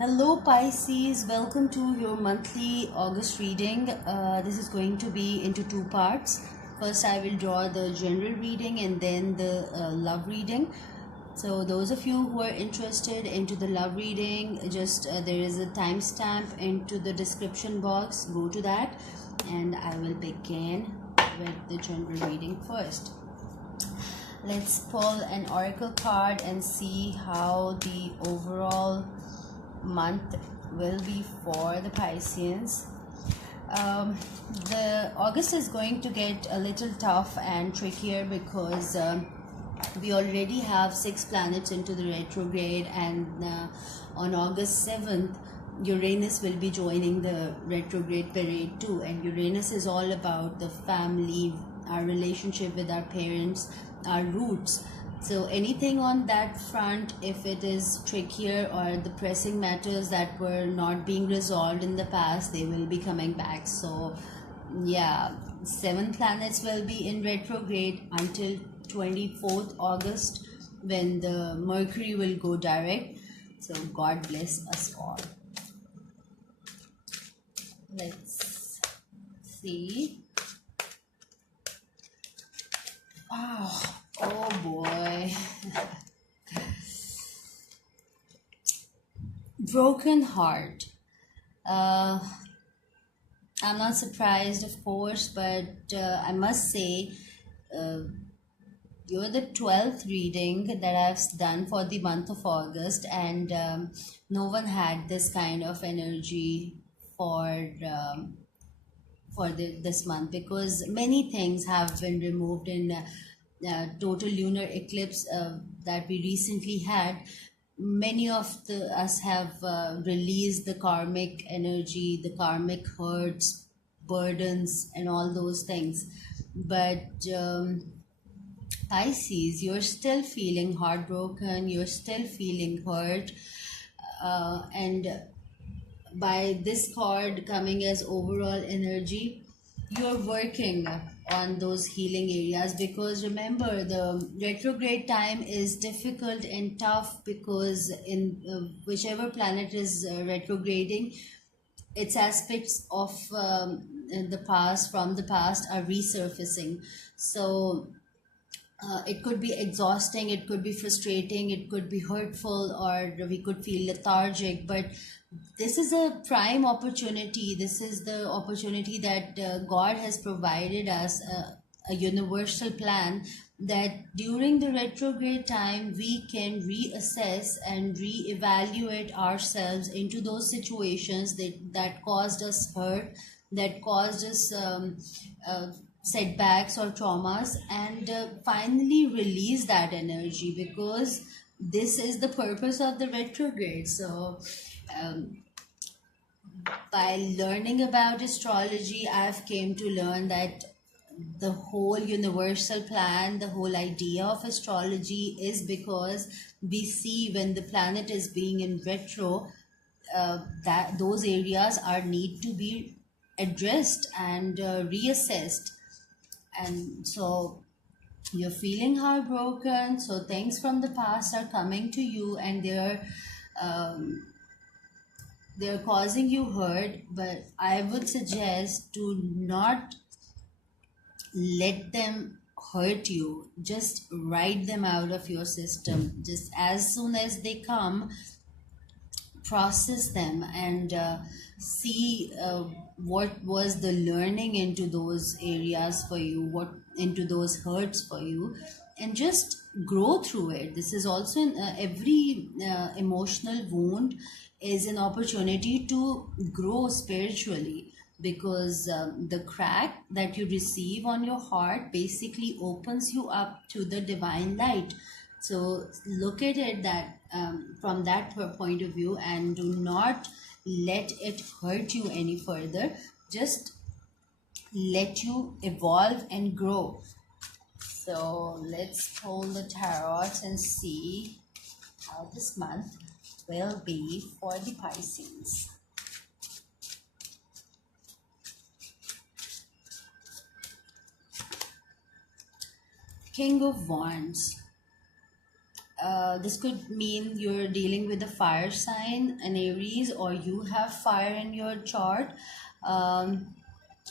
Hello Pisces, welcome to your monthly August reading. This is going to be into two parts. First, I will draw the general reading and then the love reading. So, those of you who are interested into the love reading, just there is a timestamp into the description box. Go to that, and I will begin with the general reading first. Let's pull an oracle card and see how the overall month will be for the Pisceans. The August is going to get a little tough and trickier because we already have 6 planets into the retrograde, and on August 7th Uranus will be joining the retrograde parade too. And Uranus is all about the family, our relationship with our parents, our roots. So anything on that front, if it is trickier or the pressing matters that were not being resolved in the past, they will be coming back. So yeah, 7 planets will be in retrograde until 24th August, when the Mercury will go direct. So God bless us all. Let's see. Wow. Oh boy. Broken heart. I'm not surprised, of course, but I must say, you're the 12th reading that I've done for the month of August, and no one had this kind of energy for this month, because many things have been removed in total lunar eclipse that we recently had. Many of us have released the karmic energy, the karmic hurts, burdens, and all those things. But Pisces, you're still feeling heartbroken, you're still feeling hurt, and by this card coming as overall energy, you're working on those healing areas, because remember, the retrograde time is difficult and tough, because in whichever planet is retrograding, its aspects of the past, from the past, are resurfacing. So it could be exhausting, it could be frustrating, it could be hurtful, or we could feel lethargic. But this is a prime opportunity. This is the opportunity that God has provided us, a universal plan, that during the retrograde time we can reassess and reevaluate ourselves into those situations that caused us hurt, that caused us setbacks or traumas, and finally release that energy, because this is the purpose of the retrograde. So by learning about astrology, I've came to learn that the whole universal plan, the whole idea of astrology is because we see when the planet is being in retro, that those areas are need to be addressed and reassessed. And so you're feeling heartbroken, so things from the past are coming to you, and um, they're causing you hurt. But I would suggest to not let them hurt you. Just write them out of your system. Just as soon as they come, process them, and see what was the learning into those areas for you, what into those hurts for you, and just grow through it. This is also every emotional wound is an opportunity to grow spiritually, because the crack that you receive on your heart basically opens you up to the divine light. So look at it that from that point of view, and do not let it hurt you any further. Just let you evolve and grow. So let's pull the tarot and see how this month will be for the Pisces. King of Wands. This could mean you're dealing with a fire sign, an Aries, or you have fire in your chart. Um,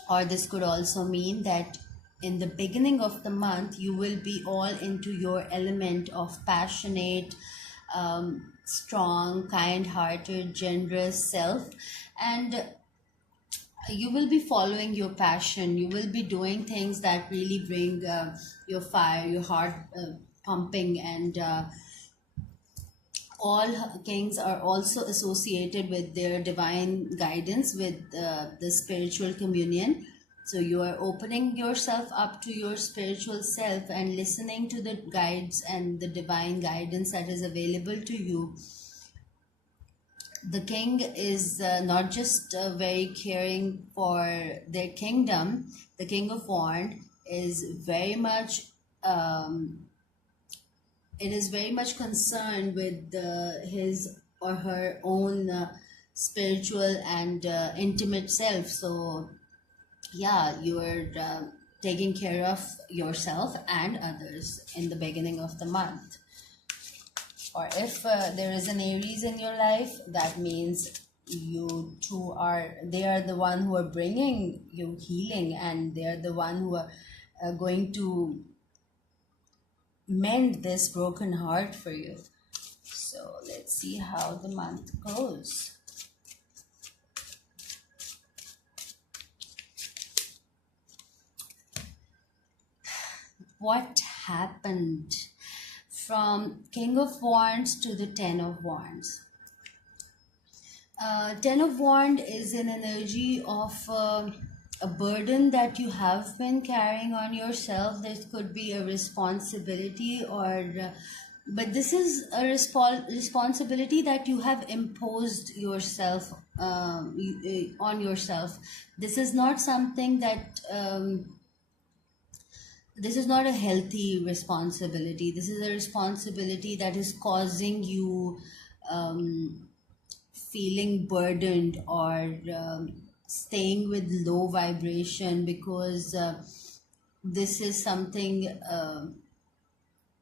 or this could also mean that in the beginning of the month, you will be all into your element of passionate, strong, kind hearted, generous self. And you will be following your passion. You will be doing things that really bring your fire, your heart pumping. And all kings are also associated with their divine guidance, with the spiritual communion. So you are opening yourself up to your spiritual self and listening to the guides and the divine guidance that is available to you. The king is not just very caring for their kingdom. The king of wand is very much um, it is very much concerned with his or her own spiritual and intimate self. So yeah, you are taking care of yourself and others in the beginning of the month. Or if there is an Aries in your life, that means you two are they are the one who are bringing you healing, and they are the one who are going to mend this broken heart for you. So let's see how the month goes. What happened from King of Wands to the Ten of Wands? Ten of Wand is an energy of a burden that you have been carrying on yourself. This could be a responsibility, or but this is a responsibility that you have imposed yourself on yourself. This is not something that this is not a healthy responsibility. This is a responsibility that is causing you feeling burdened, or staying with low vibration, because this is something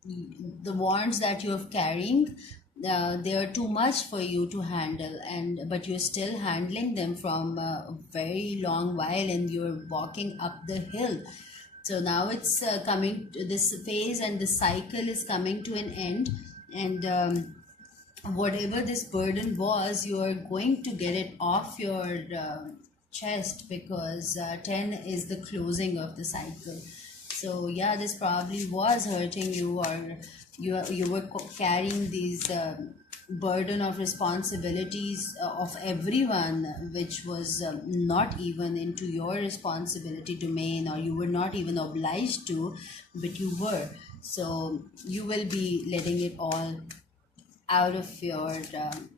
the wands that you are carrying, they are too much for you to handle, and but you're still handling them from a very long while, and you're walking up the hill. So now it's coming to this phase, and the cycle is coming to an end. And whatever this burden was, you are going to get it off your chest, because 10 is the closing of the cycle. So yeah, this probably was hurting you, or you were carrying these burden of responsibilities of everyone, which was not even into your responsibility domain, or you were not even obliged to, but you were. So you will be letting it all out of your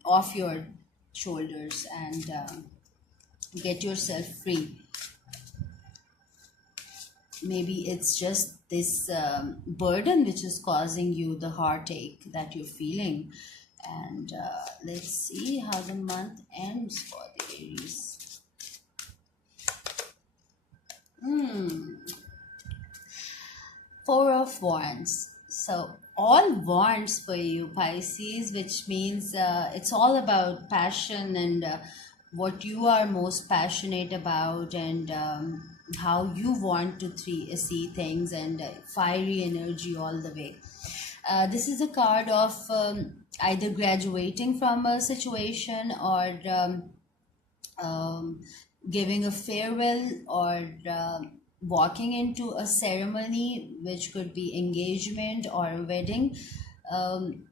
off your shoulders, and get yourself free. Maybe it's just this burden which is causing you the heartache that you're feeling. And let's see how the month ends for the Aries. Four of Wands. So all wands for you, Pisces, which means it's all about passion, and what you are most passionate about, and how you want to see things, and fiery energy all the way. This is a card of either graduating from a situation, or giving a farewell, or walking into a ceremony, which could be engagement or a wedding. Um,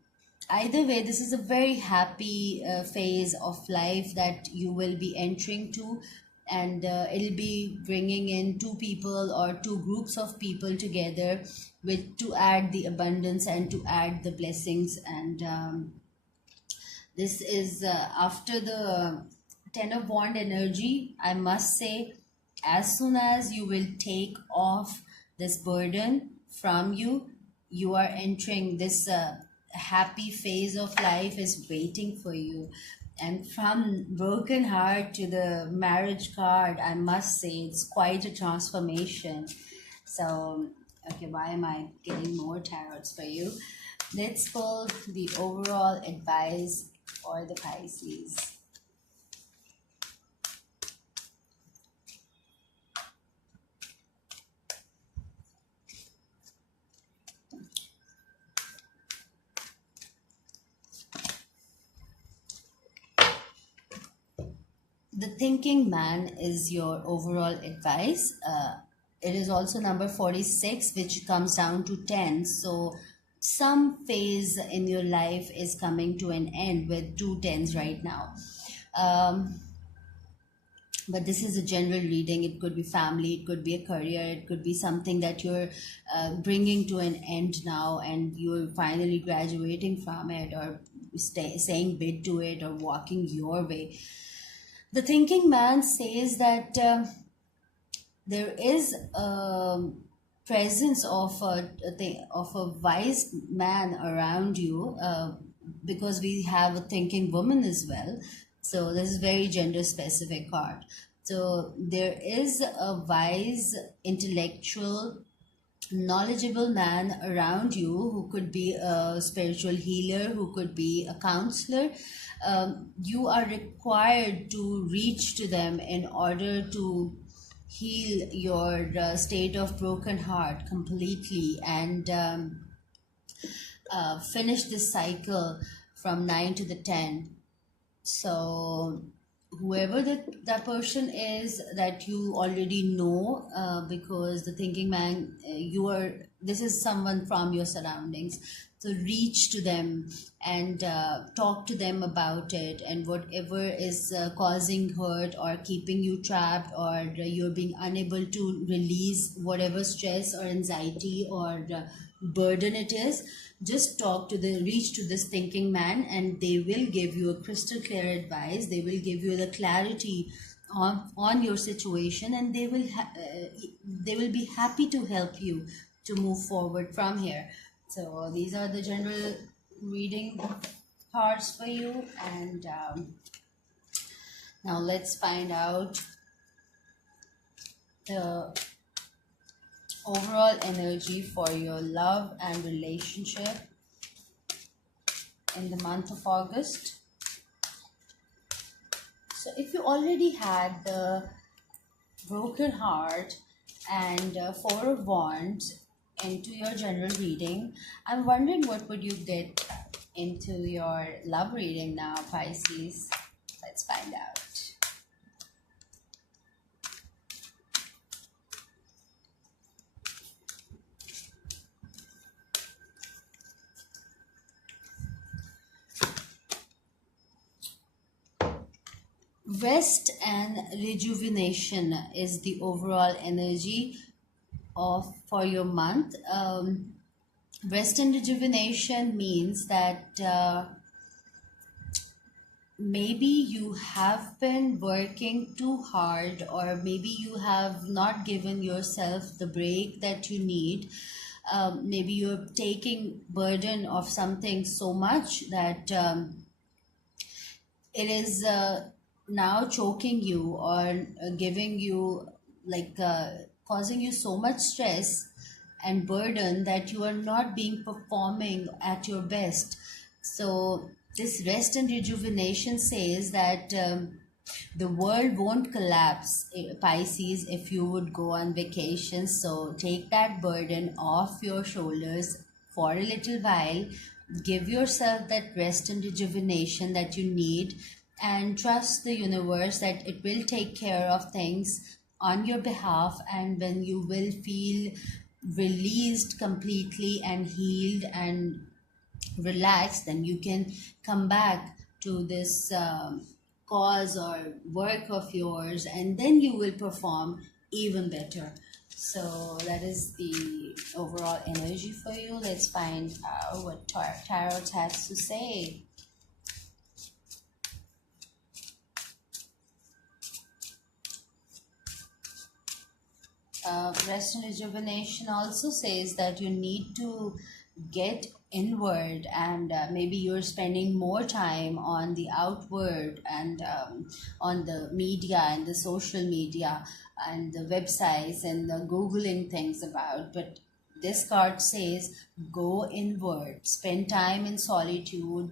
Either way, this is a very happy phase of life that you will be entering to, and it'll be bringing in two people or two groups of people together, with to add the abundance and to add the blessings. And this is after the Ten of Wand energy, I must say, as soon as you will take off this burden from you, you are entering this happy phase of life is waiting for you. And from broken heart to the marriage card, I must say it's quite a transformation. So okay, why am I getting more tarots for you? Let's pull the overall advice for the Pisces. The thinking man is your overall advice. It is also number 46, which comes down to 10. So some phase in your life is coming to an end with two tens right now. Um, but this is a general reading. It could be family, it could be a career, it could be something that you're bringing to an end now and you're finally graduating from it, or saying bid to it, or walking your way. The thinking man says that there is a presence of a wise man around you, because we have a thinking woman as well. So this is very gender specific card. So there is a wise, intellectual, knowledgeable man around you, who could be a spiritual healer, who could be a counselor. You are required to reach to them in order to heal your state of broken heart completely, and finish this cycle from 9 to the 10. So whoever that person is that you already know, because the thinking man, this is someone from your surroundings. So reach to them and talk to them about it, and whatever is causing hurt or keeping you trapped, or you're being unable to release whatever stress or anxiety or burden it is, just reach to this thinking man, and they will give you a crystal clear advice. They will give you the clarity on your situation, and they will be happy to help you to move forward from here. So these are the general reading cards for you, and now let's find out the overall energy for your love and relationship in the month of August. So if you already had the broken heart and four of wands into your general reading, I'm wondering what would you get into your love reading now, Pisces. Let's find out. Rest and rejuvenation is the overall energy of for your month. Rest and rejuvenation means that maybe you have been working too hard, or maybe you have not given yourself the break that you need. Maybe you're taking burden of something so much that it is now choking you, or giving you like causing you so much stress and burden that you are not being performing at your best. So this rest and rejuvenation says that the world won't collapse, Pisces, if you would go on vacation. So take that burden off your shoulders for a little while. Give yourself that rest and rejuvenation that you need, and trust the universe that it will take care of things on your behalf. And when you will feel released completely and healed and relaxed, then you can come back to this cause or work of yours, and then you will perform even better. So that is the overall energy for you. Let's find out what tarot has to say. Rest and rejuvenation also says that you need to get inward, and maybe you're spending more time on the outward, and on the media and the social media and the websites and the googling things about. But This card says go inward, spend time in solitude,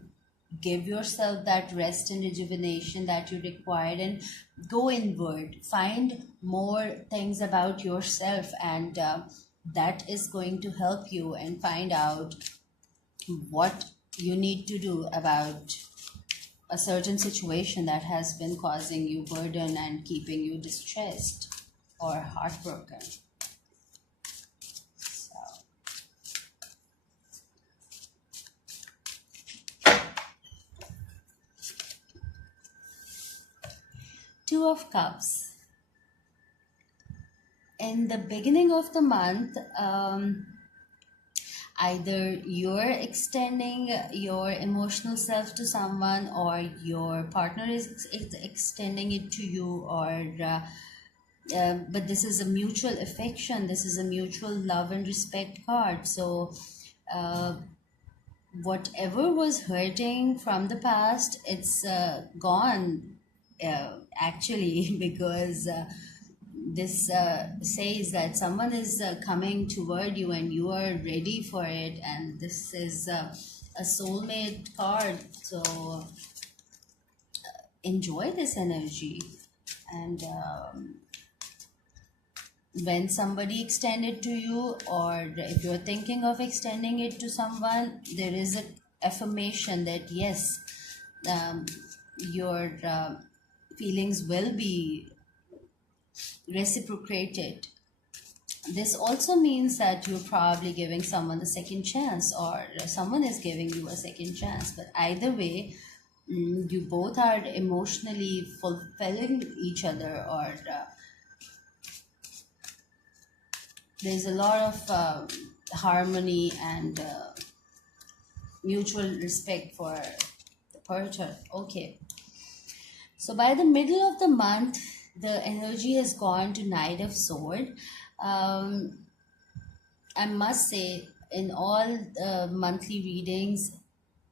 give yourself that rest and rejuvenation that you required, and go inward. Find more things about yourself, and that is going to help you and find out what you need to do about a certain situation that has been causing you burden and keeping you distressed or heartbroken. So, Two of Cups. In the beginning of the month, either you're extending your emotional self to someone, or your partner is extending it to you, or but this is a mutual affection, this is a mutual love and respect card. So uh, whatever was hurting from the past, it's gone, actually, because this says that someone is coming toward you and you are ready for it, and this is a soulmate card. So enjoy this energy, and when somebody extend it to you, or if you're thinking of extending it to someone, there is a affirmation that yes, um, your feelings will be reciprocated. This also means that you're probably giving someone a second chance, or someone is giving you a second chance. But either way, you both are emotionally fulfilling each other, or there's a lot of harmony and mutual respect for the person. Okay. So by the middle of the month, the energy has gone to Knight of Sword. Um, I must say, in all monthly readings,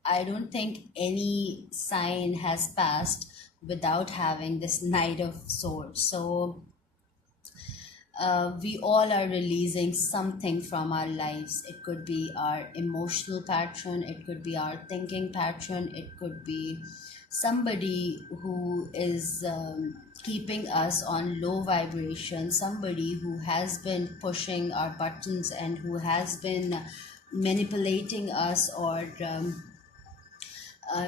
I don't think any sign has passed without having this Knight of Swords. So we all are releasing something from our lives. It could be our emotional pattern, it could be our thinking pattern, it could be somebody who is keeping us on low vibration, somebody who has been pushing our buttons and who has been manipulating us, or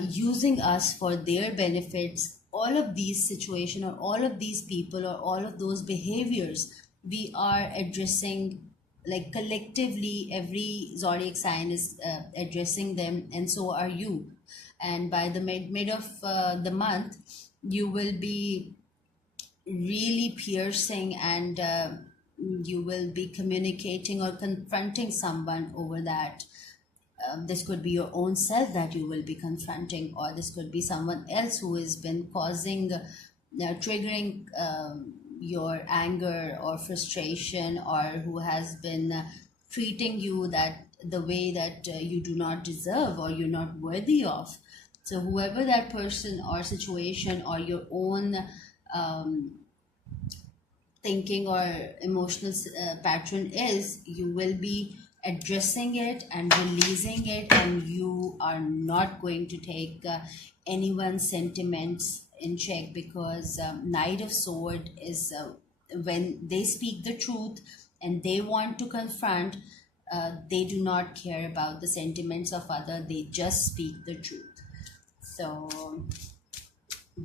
using us for their benefits. All of these situations, or all of these people, or all of those behaviors, we are addressing, like collectively every zodiac sign is addressing them, and so are you. And by the mid of the month, you will be really piercing, and you will be communicating or confronting someone over that. This could be your own self that you will be confronting, or this could be someone else who has been causing, triggering your anger or frustration, or who has been treating you that the way that you do not deserve or you're not worthy of. So whoever that person or situation or your own um, thinking or emotional pattern is, you will be addressing it and releasing it, and you are not going to take anyone's sentiments in check, because Knight of Sword is when they speak the truth and they want to confront, they do not care about the sentiments of other, they just speak the truth. So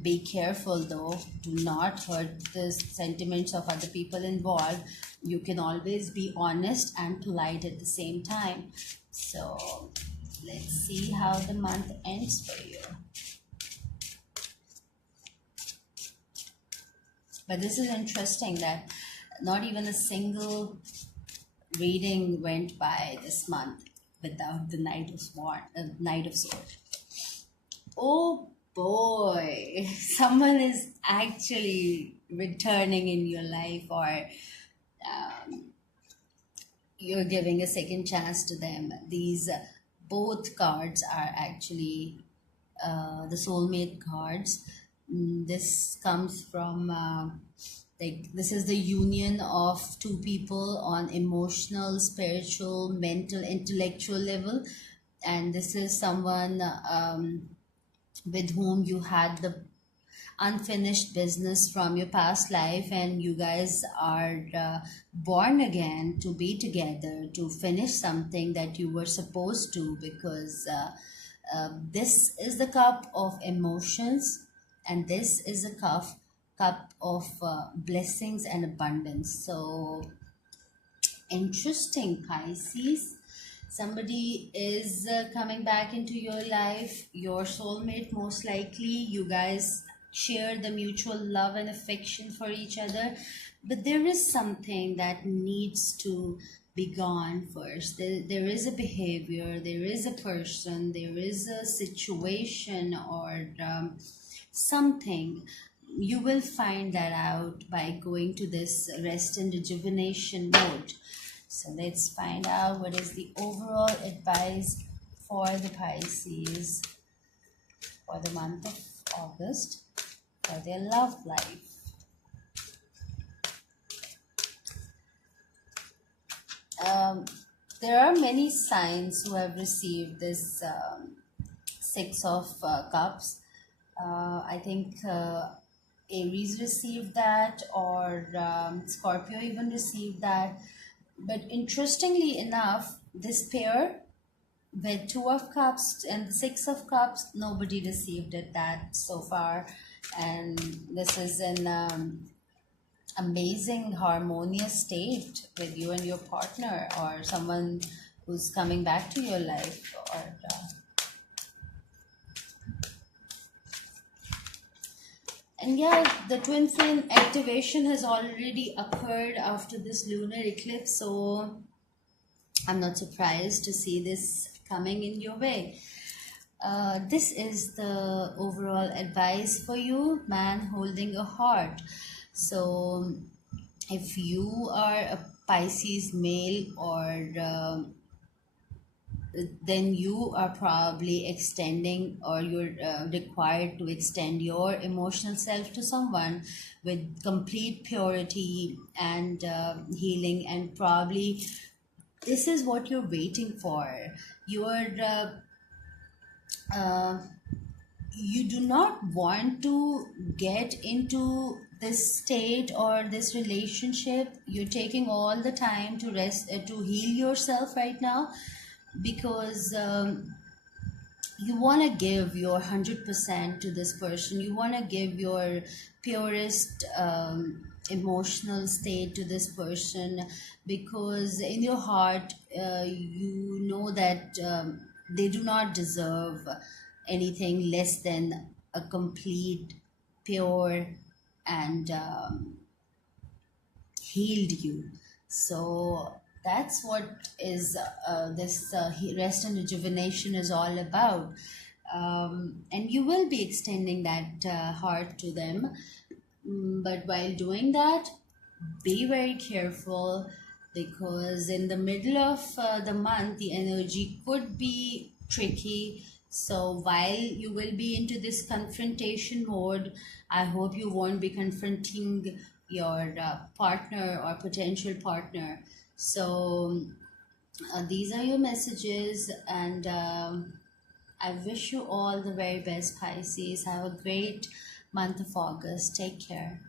be careful though, do not hurt the sentiments of other people involved. You can always be honest and polite at the same time. So let's see how the month ends for you. But this is interesting that not even a single reading went by this month without the Knight of Sword. Oh boy, someone is actually returning in your life, or you're giving a second chance to them. These both cards are actually the soulmate cards. This comes from Like, this is the union of two people on emotional, spiritual, mental, intellectual level. And this is someone with whom you had the unfinished business from your past life, and you guys are born again to be together to finish something that you were supposed to, because this is the cup of emotions, and this is a cup of blessings and abundance. So interesting, Pisces. Somebody is coming back into your life, your soulmate, most likely. You guys share the mutual love and affection for each other, but there is something that needs to be gone first. There is a behavior, there is a person, there is a situation, or something. You will find that out by going to this rest and rejuvenation mode. So let's find out what is the overall advice for the Pisces for the month of August for their love life. Um, there are many signs who have received this Six of Cups. I think Aries received that, or Scorpio even received that. But interestingly enough, this pair with Two of Cups and Six of Cups, nobody received it that so far. And this is an amazing, harmonious state with you and your partner, or someone who's coming back to your life, or and yeah, the twin flame activation has already occurred after this lunar eclipse, so I'm not surprised to see this coming in your way. This is the overall advice for you, man holding a heart. So, if you are a Pisces male, or then you are probably extending, or you're required to extend your emotional self to someone with complete purity and healing, and probably this is what you're waiting for. You're uh, you do not want to get into this state or this relationship. You're taking all the time to rest, to heal yourself right now, because you want to give your 100% to this person. You want to give your purest emotional state to this person, because in your heart you know that they do not deserve anything less than a complete, pure, and healed you. So that's what is this rest and rejuvenation is all about. And you will be extending that heart to them. But while doing that, be very careful, because in the middle of the month, the energy could be tricky. So while you will be into this confrontation mode, I hope you won't be confronting your partner or potential partner. So these are your messages, and I wish you all the very best, Pisces. Have a great month of August. Take care.